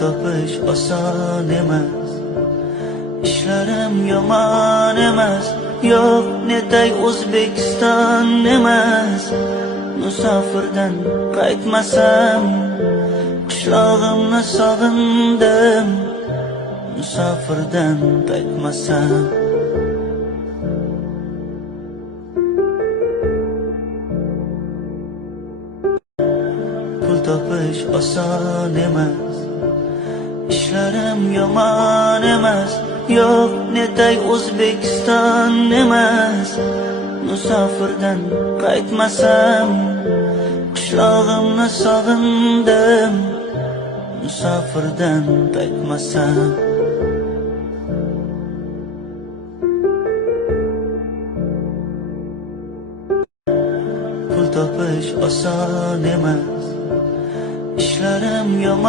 topish oson emas, ishlarim yomon emas. Yo'q, netay O'zbekiston emas. Musofirdan qaytmasam, qishlog'imni sog'indim. Musofirdan qaytmasam. Pul topish oson emas, ishlarim yomon emas. Yo'q, netay O'zbekiston emas. Musofirdan qaytmasam, qishlog'imni sog'indim. Musofirdan qaytmasam. Pul topish oson emas, ishlarim yomon